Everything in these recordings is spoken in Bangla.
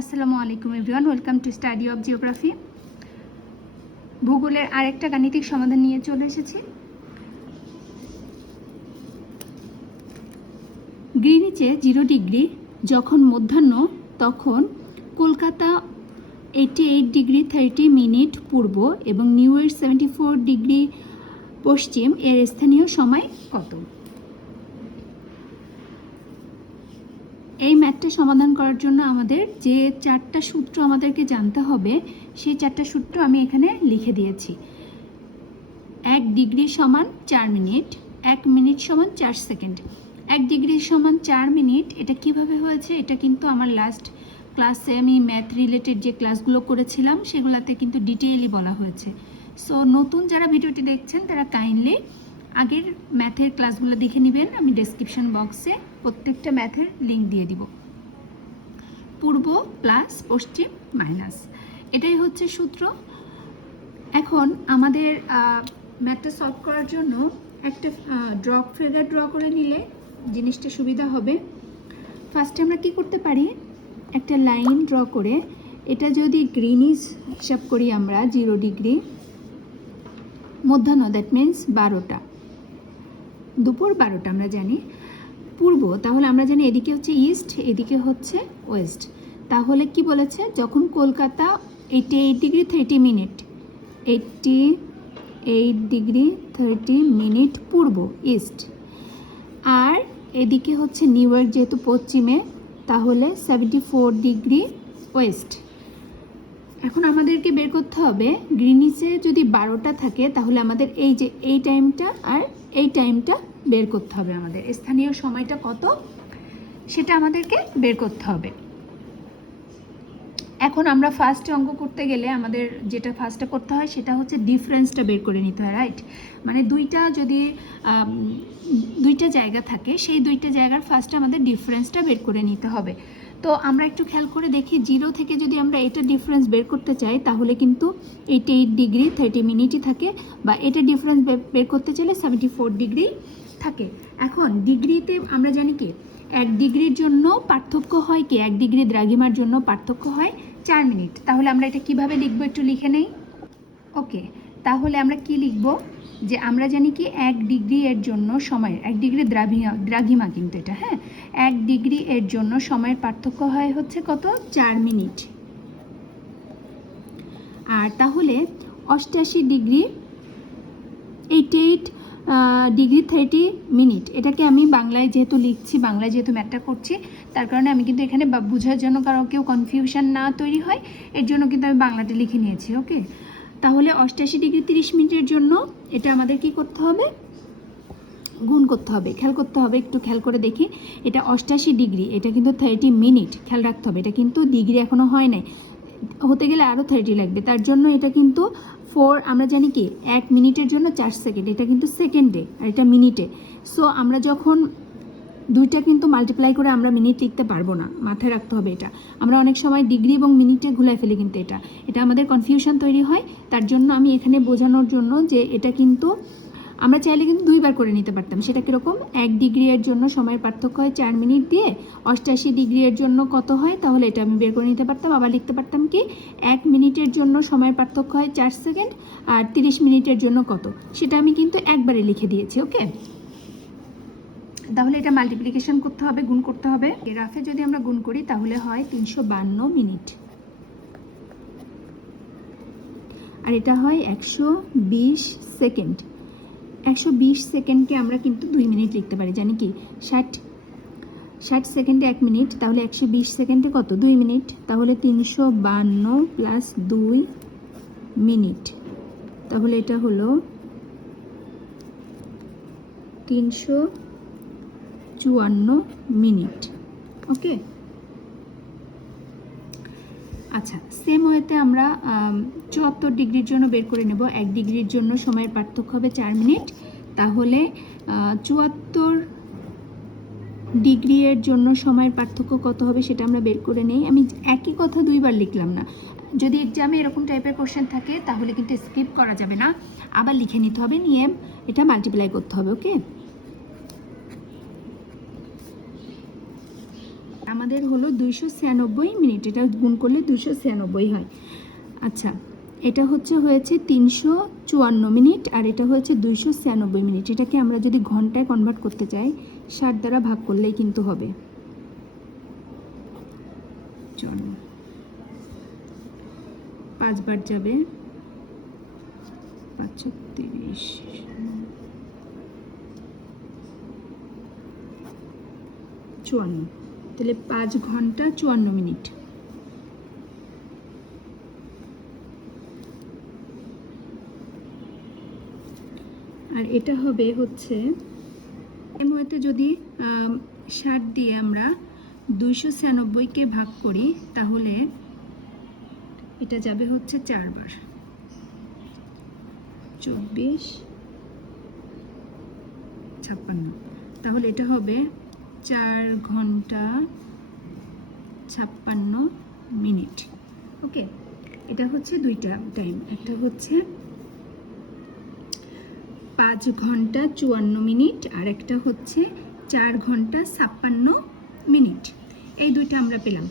আসসালামু আলাইকুম everyone, welcome to study of geography. ভূগোলের আরেকটা গাণিতিক সমাধান নিয়ে চলে এসেছি। গ্রিনিচে জিরো ডিগ্রি, যখন মধ্যাহ্ন, তখন Kolkata eighty eight degree thirty minute পূর্ব এবং New York seventy four degree পশ্চিম এর স্থানীয় সময় কত? এই ম্যাথটা সমাধান করার জন্য আমাদের যে চারটা সূত্র আমাদেরকে জানতে হবে, সেই চারটা সূত্র আমি এখানে লিখে দিয়েছি। এক ডিগ্রি সমান চার মিনিট, এক মিনিট সমান চার সেকেন্ড। এক ডিগ্রি সমান চার মিনিট, এটা কীভাবে হয়েছে? এটা কিন্তু আমার লাস্ট ক্লাসে আমি ম্যাথ রিলেটেড যে ক্লাসগুলো করেছিলাম, সেগুলোতে কিন্তু ডিটেইলি বলা হয়েছে। সো নতুন যারা ভিডিওটি দেখছেন, তারা কাইন্ডলি আগের ম্যাথের ক্লাসগুলো দেখে নেবেন, আমি ডেসক্রিপশন বক্সে প্রত্যেকটা ম্যাথের লিঙ্ক দিয়ে দিব। পূর্ব প্লাস পশ্চিম মাইনাস এটাই হচ্ছে সূত্র। এখন আমাদের ম্যাথটা সলভ করার জন্য একটা ড্রপ ফিগার ড্র করে নিলে জিনিসটা সুবিধা হবে। ফার্স্টে আমরা কি করতে পারি? একটা লাইন ড্র করে, এটা যদি গ্রিনিস হিসাব করি আমরা জিরো ডিগ্রি মধ্যাহ্ন দ্যাট মিন্স বারোটা। দুপুর বারোটা আমরা জানি, পূর্ব, তাহলে আমরা জানি এদিকে হচ্ছে ইস্ট এদিকে হচ্ছে ওয়েস্ট তাহলে কি বলেছে? যখন Kolkata eighty eight degree thirty minute eighty eight degree thirty minute পূর্ব ইস্ট আর এদিকে হচ্ছে নিউ ইয়র্ক যেহেতু পশ্চিমে, তাহলে সেভেন্টি ফোর ডিগ্রি ওয়েস্ট এখন আমাদেরকে বের করতে হবে, গ্রিনিচে যদি বারোটা থাকে, তাহলে আমাদের এই যে, এই টাইমটা আর এই টাইমটা বের করতে হবে আমাদের। স্থানীয় সময়টা কত? সেটা আমাদেরকে বের করতে হবে। এখন আমরা ফার্স্টে অঙ্ক করতে গেলে আমাদের যেটা ফার্স্টে করতে হয় সেটা হচ্ছে ডিফারেন্সটা বের করে নিতে হয় রাইট মানে দুইটা যদি দুইটা জায়গা থাকে, সেই দুইটা জায়গার ফার্স্টে আমাদের ডিফারেন্সটা বের করে নিতে হবে। তো আমরা একটু খেয়াল করে দেখি জিরো থেকে যদি আমরা এটা ডিফারেন্স বের করতে চাই, তাহলে কিন্তু এইটি এইট ডিগ্রি থার্টি মিনিটই থাকে বা এটা ডিফারেন্স বের করতে চাইলে সেভেন্টি ফোর ডিগ্রি থাকে। এখন ডিগ্রিতে আমরা জানি কি, এক ডিগ্রির জন্য পার্থক্য হয় কি? এক ডিগ্রি দ্রাঘিমার জন্য পার্থক্য হয় চার মিনিট তাহলে আমরা এটা কীভাবে লিখব একটু লিখে নেই? ওকে তাহলে আমরা কি লিখব? যে আমরা জানি কি এক ডিগ্রি এর জন্য সময় এক ডিগ্রি দ্রাঘিমা দ্রাঘিমা কিন্তু এটা হ্যাঁ? এক ডিগ্রি এর জন্য সময়ের পার্থক্য হয় হচ্ছে কত? চার মিনিট। আর তাহলে অষ্টাশি degree eight eight degree thirty minute, এটাকে আমি বাংলায় যেহেতু লিখছি, বাংলায় যেহেতু ম্যাথটা করছি, তার কারণে আমি কিন্তু এখানে বোঝার জন্য কারও কেউ কনফিউশন না তৈরি হয়, এর জন্য কিন্তু আমি বাংলাটা লিখে নিয়েছি ওকে তাহলে অষ্টাশি ডিগ্রি তিরিশ মিনিটের জন্য এটা আমাদের কি করতে হবে? গুণ করতে হবে, খেয়াল করতে হবে, একটু খেয়াল করে দেখি। এটা অষ্টাশি ডিগ্রি, এটা কিন্তু থার্টি মিনিট, খেয়াল রাখতে হবে। এটা কিন্তু ডিগ্রি এখনও হয় নাই। হতে গেলে আরও থার্টি লাগবে। তার জন্য এটা কিন্তু ফোর আমরা জানি কি, এক মিনিটের জন্য চার সেকেন্ড এটা কিন্তু সেকেন্ডে আর এটা মিনিটে। সো আমরা যখন দুইটা কিন্তু মাল্টিপ্লাই করে আমরা মিনিট লিখতে পারব না। মাথায় রাখতে হবে এটা। আমরা অনেক সময় ডিগ্রি এবং মিনিটে ঘুলাই ফেলি কিন্তু এটা। এটা আমাদের কনফিউশন তৈরি হয়। তার জন্য আমি এখানে বোঝানোর জন্য যে এটা কিন্তু আমরা চাইলে কিন্তু দুইবার করে নিতে পারতাম। সেটা কীরকম? এক ডিগ্রি এর জন্য সময়ের পার্থক্য হয় চার মিনিট দিয়ে। অষ্টাশি ডিগ্রি এর জন্য কত হয়? তাহলে এটা আমি বের করে নিতে পারতাম। আবার লিখতে পারতাম কি? এক মিনিটের জন্য সময়ের পার্থক্য হয় চার সেকেন্ড আর তিরিশ মিনিটের জন্য কত? সেটা আমি কিন্তু একবারে লিখে দিয়েছি ওকে তাহলে এটা মাল্টিপ্লিকেশন করতে হবে, গুণ করতে হবে। রাফে যদি আমরা গুণ করি, তাহলে হয় তিনশো মিনিট। আর এটা হয় একশো বিশ সেকেন্ড। একশো বিশ সেকেন্ডকে আমরা কিন্তু দুই মিনিট লিখতে পারি, জানি কি? ষাট ষাট সেকেন্ডে এক মিনিট, তাহলে একশো বিশ সেকেন্ডে কত? দুই মিনিট। তাহলে তিনশো বান্ন প্লাস দুই মিনিট। তাহলে এটা হলো তিনশো চুয়ান্ন মিনিট। ওকে আচ্ছা সেম ওয়েতে আমরা চুয়াত্তর ডিগ্রির জন্য বের করে নেব। এক ডিগ্রির জন্য সময়ের পার্থক্য হবে চার মিনিট। তাহলে চুয়াত্তর ডিগ্রি এর জন্য সময়ের পার্থক্য কত হবে সেটা আমরা বের করে নেই। আমি একই কথা দুইবার লিখলাম না। যদি এক্সামে এরকম টাইপের কোশ্চেন থাকে, তাহলে কিন্তু স্কিপ করা যাবে না। আবার লিখে নিতে হবে নিয়ে এটা মাল্টিপ্লাই করতে হবে ওকে আমাদের হলো দুইশো ছিয়ানব্বই মিনিট। এটা গুণ করলে দুইশো ছিয়ানব্বই হয়। আচ্ছা এটা হচ্ছে হয়েছে তিনশো চুয়ান্ন মিনিট আর এটা হয়েছে দুইশো ছিয়ানব্বই মিনিট। এটাকে আমরা যদি ঘন্টায় কনভার্ট করতে চাই, ষাট দ্বারা ভাগ করলেই কিন্তু হবে। চলো, পাঁচবার যাবে। পাঁচ তিরিশ। চুয়ান্ন। তাহলে পাঁচ ঘণ্টা চুয়ান্ন মিনিট। আর এটা হবে হচ্ছে মধ্যে যদি ষাট দিয়ে আমরা দুইশো ছিয়ানব্বইকে ভাগ করি, তাহলে এটা যাবে হচ্ছে চারবার। চব্বিশ, ছাপ্পান্ন। তাহলে এটা হবে চার ঘণ্টা ছাপ্পান্ন মিনিট। ওকে, এটা হচ্ছে দুইটা টাইম একটা হচ্ছে পাঁচ ঘণ্টা চুয়ান্ন মিনিট আর একটা হচ্ছে চার ঘণ্টা ছাপ্পান্ন মিনিট। এই দুইটা আমরা পেলাম।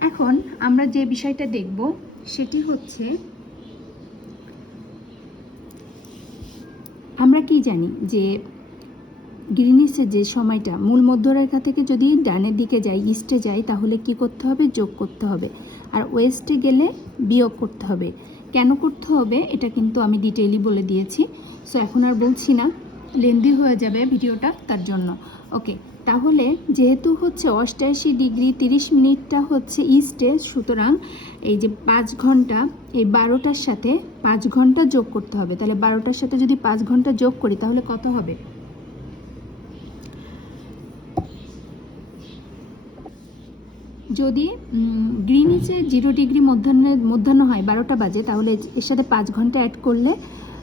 এখন আমরা যে বিষয়টা দেখব, সেটি হচ্ছে আমরা কি জানি যে গ্রিনিসের যে সময়টা, মূল মধ্যরেখা থেকে যদি ডানের দিকে যাই, ইস্টে যাই, তাহলে কি করতে হবে? যোগ করতে হবে। আর ওয়েস্টে গেলে বিয়োগ করতে হবে। কেন করতে হবে? এটা কিন্তু আমি ডিটেইলি বলে দিয়েছি। সো এখন আর বলছি না। লেন্দি হয়ে যাবে ভিডিওটা তার জন্য। ওকে তাহলে যেহেতু হচ্ছে অষ্টাশি ডিগ্রি তিরিশ মিনিটটা হচ্ছে ইস্টে, সুতরাং এই যে পাঁচ ঘণ্টা, এই বারোটার সাথে পাঁচ ঘণ্টা যোগ করতে হবে। তাহলে বারোটার সাথে যদি পাঁচ ঘণ্টা যোগ করি, তাহলে কত হবে? যদি গ্রিনিচে জিরো ডিগ্রি মধ্যাহ্নে, মধ্যাহ্ন হয়, বারোটা বাজে, তাহলে এর সাথে পাঁচ ঘণ্টা অ্যাড করলে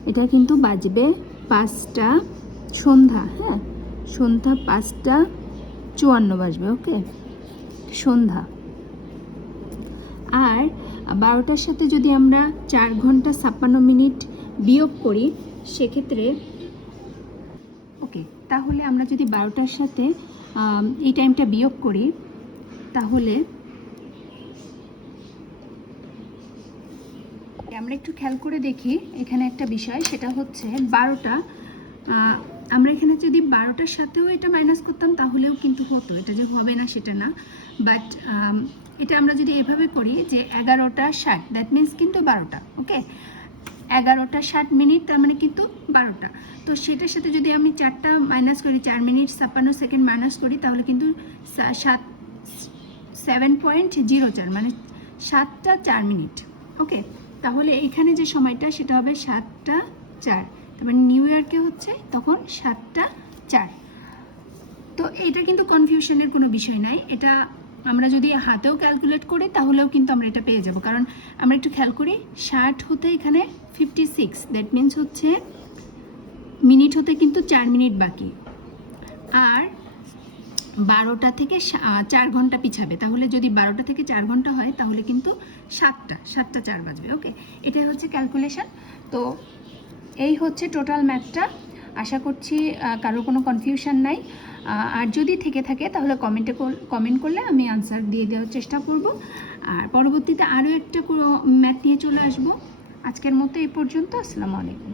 এটা কিন্তু বাজবে পাঁচটা সন্ধ্যা হ্যাঁ? সন্ধ্যা পাঁচটা চুয়ান্ন বাজবে ওকে সন্ধ্যা। আর বারোটার সাথে যদি আমরা চার ঘণ্টা ছাপ্পান্ন মিনিট বিয়োগ করি, সেক্ষেত্রে ওকে তাহলে আমরা যদি বারোটার সাথে এই টাইমটা বিয়োগ করি তাহলে আমরা একটু খেয়াল করে দেখি এখানে একটা বিষয়, সেটা হচ্ছে বারোটা। আমরা এখানে যদি বারোটার সাথেও এটা মাইনাস করতাম, তাহলেও কিন্তু হতো। এটা যে হবে না, সেটা না। বাট এটা আমরা যদি এভাবে করি যে এগারোটা ষাট দ্যাট মিন্স কিন্তু বারোটা ওকে এগারোটা ষাট মিনিট, তার মানে কিন্তু বারোটা। তো সেটার সাথে যদি আমি চারটা মাইনাস করি, চার মিনিট ছাপ্পান্ন সেকেন্ড মাইনাস করি, তাহলে কিন্তু সাত সেভেন পয়েন্ট জিরো চার মানে সাতটা চার মিনিট। ওকে তাহলে এখানে যে সময়টা, সেটা হবে সাতটা চার। তারপরে নিউ ইয়ারকে হচ্ছে তখন সাতটা চার। তো এটা কিন্তু কনফিউশনের কোনো বিষয় নাই। এটা আমরা যদি হাতেও ক্যালকুলেট করি, তাহলেও কিন্তু আমরা এটা পেয়ে যাব। কারণ আমরা একটু খেয়াল করি, ষাট হতে এখানে ফিফটি সিক্স দ্যাট মিন্স হচ্ছে মিনিট হতে কিন্তু চার মিনিট বাকি। আর বারোটা থেকে চার ঘণ্টা পিছাবে। তাহলে যদি বারোটা থেকে চার ঘণ্টা হয়, তাহলে কিন্তু সাতটা সাতটা চার বাজবে ওকে এটাই হচ্ছে ক্যালকুলেশন তো এই হচ্ছে টোটাল ম্যাথটা আশা করছি কারও কোনো কনফিউশন নাই। আর যদি থেকে থাকে, তাহলে কমেন্টে কমেন্ট করলে আমি আনসার দিয়ে দেওয়ার চেষ্টা করব। আর পরবর্তীতে আরও একটা ম্যাথ নিয়ে চলে আসব। আজকের মতো এই পর্যন্ত। আসসালামু আলাইকুম।